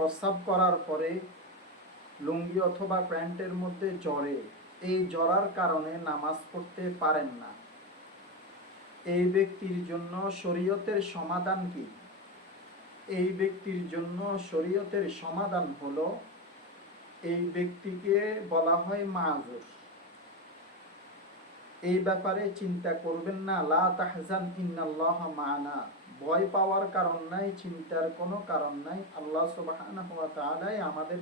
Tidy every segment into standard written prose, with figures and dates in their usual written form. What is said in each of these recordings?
প্রস্রাব করার পরে লুঙ্গি অথবা প্যান্টের মধ্যে জড়ে, এই জড়ার কারণে নামাজ পড়তে পারেন না, এই ব্যক্তির জন্য শরীয়তের সমাধান কি? এই ব্যক্তির জন্য শরীয়তের সমাধান হলো, এই ব্যক্তিকে বলা হয় মাযুর। এই ব্যাপারে চিন্তা করবেন না, লা তাহজান ইন্নাল্লাহা মা'ানা। ভয় পাওয়ার কারণ নাই, চিন্তার কোনো কারণ নাই, আল্লাহ সুবহানাহু ওয়া তাআলা আমাদের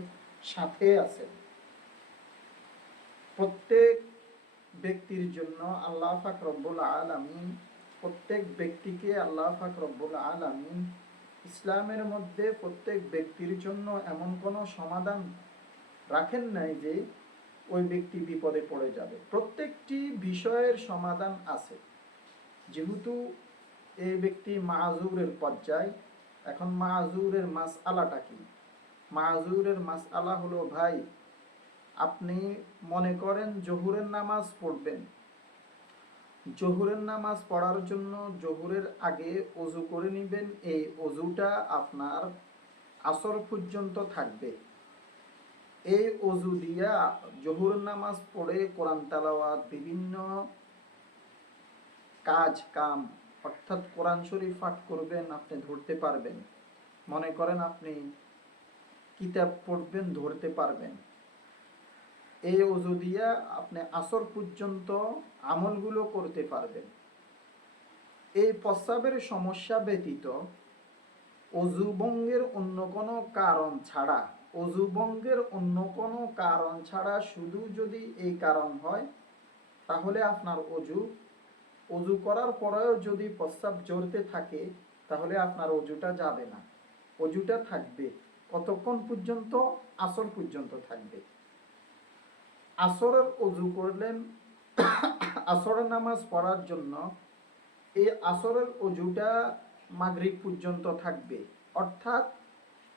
সাথে আছেন। প্রত্যেক ব্যক্তির জন্য আল্লাহ পাক রব্বুল আলামিন, প্রত্যেক ব্যক্তিকে আল্লাহ পাক রব্বুল আলামিন ইসলামের মধ্যে প্রত্যেক ব্যক্তির জন্য এমন কোনো সমাধান রাখেন নাই যে ওই ব্যক্তি বিপদে পড়ে যাবে। প্রত্যেকটি বিষয়ের সমাধান আছে। যেহেতু এই ব্যক্তি মাযুরের পর্যায়, এখন মাযুরের মাসআলাটা কি? মাযুরের মাসআলা হলো, ভাই আপনি মনে করেন জোহরের নামাজ পড়বেন, জোহরের নামাজ পড়ার জন্য জোহরের আগে ওযু করে নেবেন, এই ওযুটা আপনার আসর পর্যন্ত থাকবে। এই ওযু দিয়া জোহরের নামাজ পড়ে কোরআন তেলাওয়াত, বিভিন্ন কাজ কাম অর্থাৎ কোরআন শরীফ পাঠ করবেন, আপনি ধরতে পারবেন। মনে করেন আপনি কিতাব পড়বেন, ধরতে পারবেন। এই ওযু দিয়া আপনি আসর পর্যন্ত আমলগুলো করতে পারবেন। এই প্রস্রাবের সমস্যা ব্যতীত ওযু ভঙ্গের অন্য কোনো কারণ ছাড়া, ওযু ভঙ্গের অন্য কোনো কারণ ছাড়া শুধু যদি এই কারণ হয়, তাহলে আপনার ওযু করার পরেও যদি প্রস্রাব ঝরতে থাকে, তাহলে আপনার ওযুটা যাবে না, ওযুটা থাকবে। কতক্ষণ পর্যন্ত? আসর পর্যন্ত থাকবে। আসরের ওযু করলেন, আসরের নামাজ পড়ার জন্য এই আসরের ওযুটা মাগরিব পর্যন্ত থাকবে। অর্থাৎ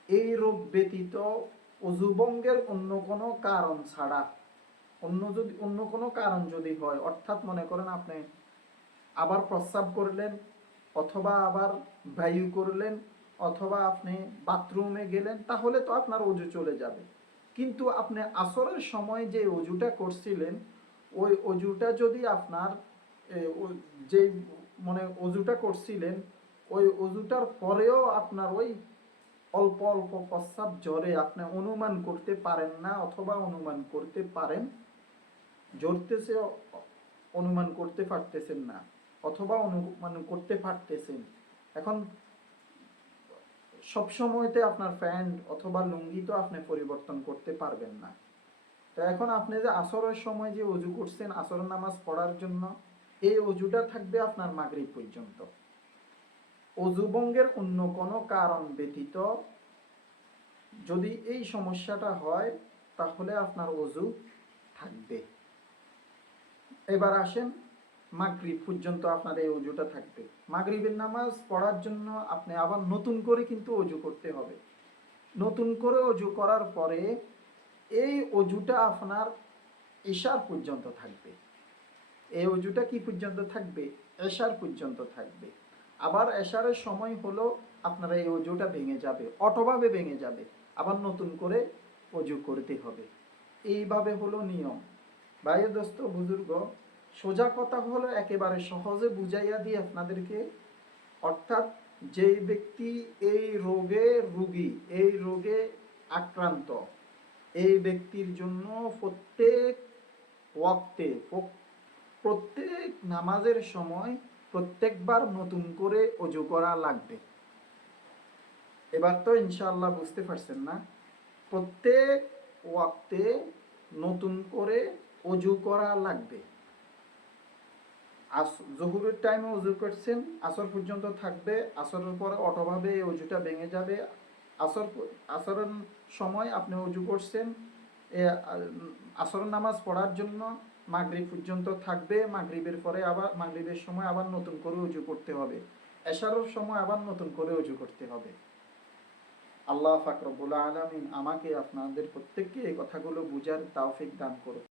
এই রোগ ব্যতীত ওযু ভঙ্গের অন্য কোনো কারণ ছাড়া, অন্য কোনো কারণ যদি হয়, অর্থাৎ মনে করেন আপনি আবার প্রস্রাব করলেন, অথবা আবার বায়ু করলেন, অথবা আপনি বাথরুমে গেলেন, তাহলে তো আপনার ওযু চলে যাবে। কিন্তু আপনি আসরের সময় যে ওযুটা করছিলেন, ওই ওযুটা যদি আপনার যে ওযুটা করছিলেন, ওই ওযুটার পরেও আপনার ওই অল্প অল্প প্রস্রাব ঝরে, আপনি অনুমান করতে পারেন না, অথবা অনুমান করতে পারেন, ঝরতেছে অনুমান করতে পারতেছেন না, অথবা অনুমান করতে পারতেছেন। এখন সবসময়তে আপনার প্যান্ট অথবা লুঙ্গি তো আপনি পরিবর্তন করতে পারবেন না। তো এখন আপনি যে আসরের সময় যে ওযু করছেন আসরের নামাজ পড়ার জন্য, এই ওযুটা থাকবে আপনার মাগরিব পর্যন্ত। ওযু ভঙ্গের অন্য কোনো কারণ ব্যতীত যদি এই সমস্যাটা হয়, তাহলে আপনার ওযু থাকবে। এবার আসেন, মাগরিব পর্যন্ত আপনার এই ওযুটা থাকবে। মাগরিবের নামাজ পড়ার জন্য আপনি আবার নতুন করে কিন্তু ওযু করতে হবে। নতুন করে ওযু করার পরে এই ওযুটা আপনার ইশার পর্যন্ত থাকবে। এই ওযুটা কি পর্যন্ত থাকবে? এশার পর্যন্ত থাকবে। আবার এশারের সময় হলো আপনার এই ওযুটা ভেঙে যাবে, অটোভাবে ভেঙে যাবে, আবার নতুন করে ওযু করতে হবে। এইভাবে হলো নিয়ম। ভাই দোস্ত বুজুর্গ, সোজা কথা হলো একেবারে সহজে বুঝাইয়া দিই আপনাদেরকে। অর্থাৎ যেই ব্যক্তি এই রোগী, এই রোগে আক্রান্ত, এই ব্যক্তির জন্য প্রত্যেক ওয়াক্তে, প্রত্যেক নামাজের সময় প্রত্যেকবার নতুন করে ওযু করা লাগবে। এবার তো ইনশাআল্লাহ বুঝতে পারছেন না? প্রত্যেক ওয়াক্তে নতুন করে ওযু করা লাগবে। জোহরের টাইমে ওযু করছেন, আসর পর্যন্ত থাকবে, আসরের পরে অটোভাবে এই ওযুটা ভেঙে যাবে। আসরের সময় আপনি ওযু করছেন, আসরের নামাজ পড়ার জন্য মাগরিব পর্যন্ত থাকবে, মাগরিবের পরে আবার মাগরিবের সময় আবার নতুন করে ওযু করতে হবে, এশারের সময় আবার নতুন করে ওযু করতে হবে। আল্লাহ পাক রব্বুল আলামিন আমাকে আপনাদের প্রত্যেককে এই কথাগুলো বুঝার তৌফিক দান করুন।